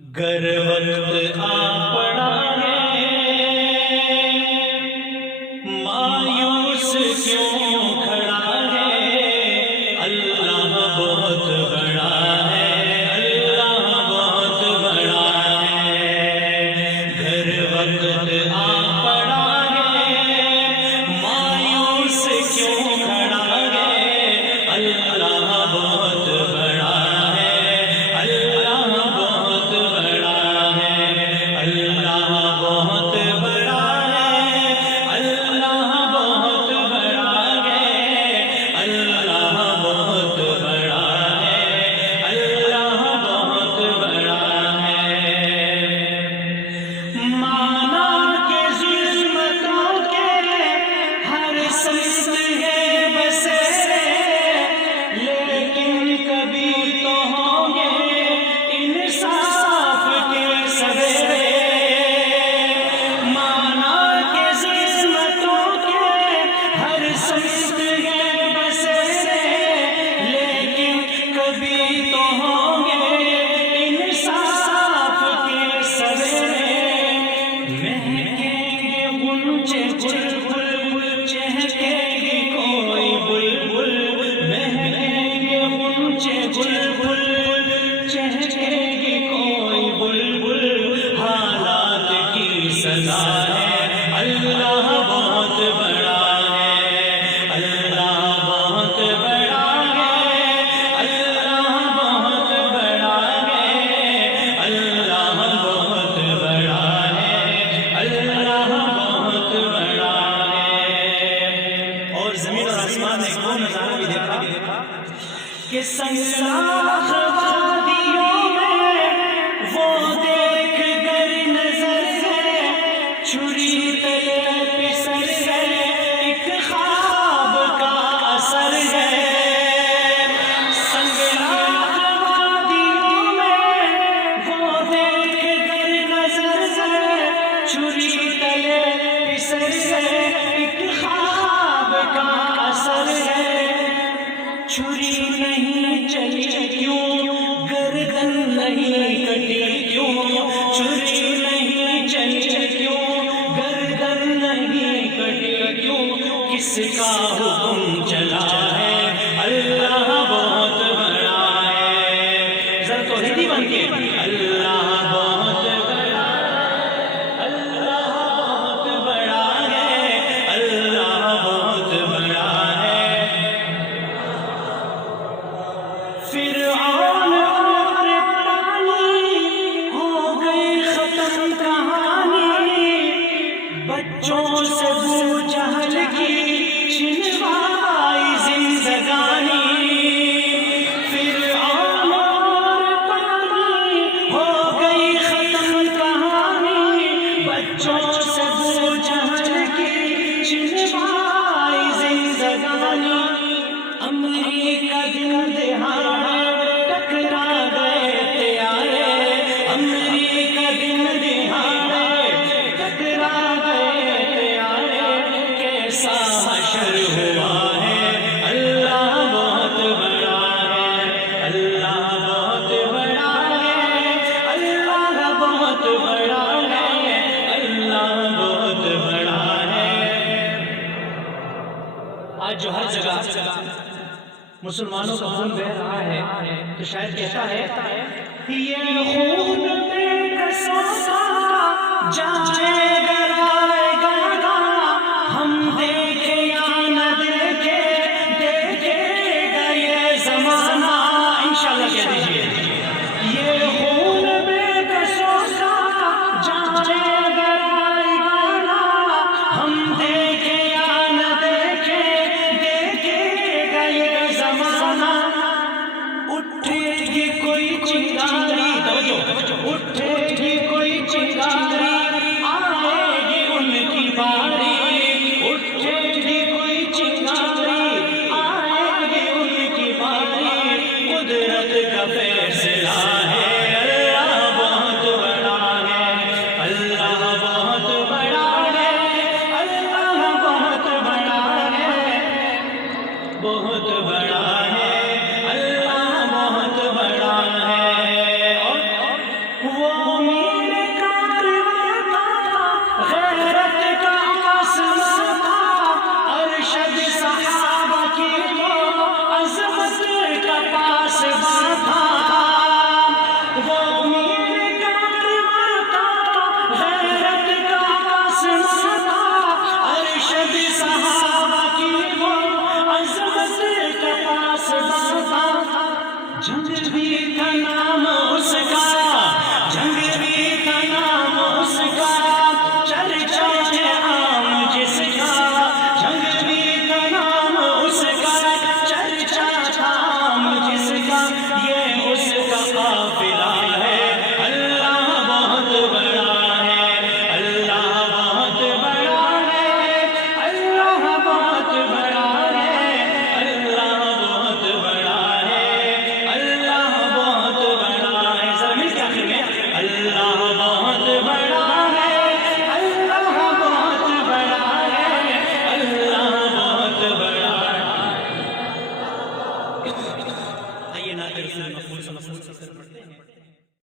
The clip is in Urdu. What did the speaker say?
گر وقت آ پڑا ہے مایوس کیوں کھڑا ہے، اللہ بہت بڑا ہے، اللہ بہت بڑا ہے۔ گر وقت آ پڑا ہے مایوس کیوں کھڑا ہے، اللہ بہت بڑا ہے، اللہ بہت بڑا ہے، اللہ بہت بڑا ہے، اللہ بہت بڑا ہے، اللہ بہت بڑا ہے، اللہ بہت بڑا ہے۔ مانا کہ ظلمتوں کے ہر سمت ہے بسیرے، لیکن کبھی تو ہوں گے انصاف کے سویرے۔ مانا کہ ظلمتوں کے ہر سمت ہے بسیرے، لیکن کبھی تو ہوں گے انصاف کے سویرے۔ مہکیں گے غنچے بلبل، چہکے گی کوئی بلبل، مہکیں گے غنچے بلبل، چہکے گی کوئی بلبل، حالات کی سزا ہے، اللہ بہت بڑا ہے، اللہ بہت بڑا ہے، اللہ بہت بڑا ہے، اللہ بہت بڑا ہے، اللہ بہت بڑا ہے۔ اور زمین اور آسمان نے ایک اور نظارہ بھی دیکھا کہ سنگلاخ وادیوں میں وہ دیکھ کر نظر ہے، چھری تلے پسر ہے، ایک خواب کا اثر ہے۔ سنگلاخ وادیوں میں وہ دیکھ کر نظر ہے، چھری تلے پسر ہے، ایک خواب کا اثر ہے۔ چھری نہیں چلی کیوں، گردن نہیں کٹی کیوں، چھری نہیں چلی کیوں، گردن نہیں کٹی کیوں، کس کا حکم چلا ہے، اللہ بہت بڑا ہے۔ ذرا توحیدی بن کے اللہ بہت بڑا ہے، اللہ بہت بڑا ہے، اللہ بہت بڑا ہے۔ فرعون اور پانی ہو گئی ختم کہانی، بچوں سے ابو جہل کی چھنوائی زندگانی۔ فرعون اور پانی ہو گئی ختم کہانی، بچوں سے ابو جہل کی چھنوائی زندگانی۔ امریکہ دن دہاڑے ٹکرا گئے تیارے، امریکہ دن دہاڑے ٹکرا گئے تیارے، کیسا حشر ہوا ہے، اللہ بہت بڑا ہے، اللہ بہت بڑا ہے، اللہ بہت بڑا ہے، اللہ بہت بڑا ہے۔ آج جو ہر جگہ مسلمانوں کا خون بہہ رہا ہے، تو شاید کہتا ہے یہ خون بے کسوں کا جائے گا رائے گا، ہم دیکھے یا نہ دیکھے، دیکھے گا یہ زمانہ۔ انشاءاللہ کہہ دیجئے یہ خون بے کسوں کا جائے گا رائے گا، ہم دیکھے یا نہ دیکھے، دیکھے گا یہ زمانہ۔ اٹھے گی کوئی چنگاری، اٹھے گی کوئی چنگاری، آئیے نعت رسول مقبول صلی اللہ علیہ وسلم پڑھتے ہیں.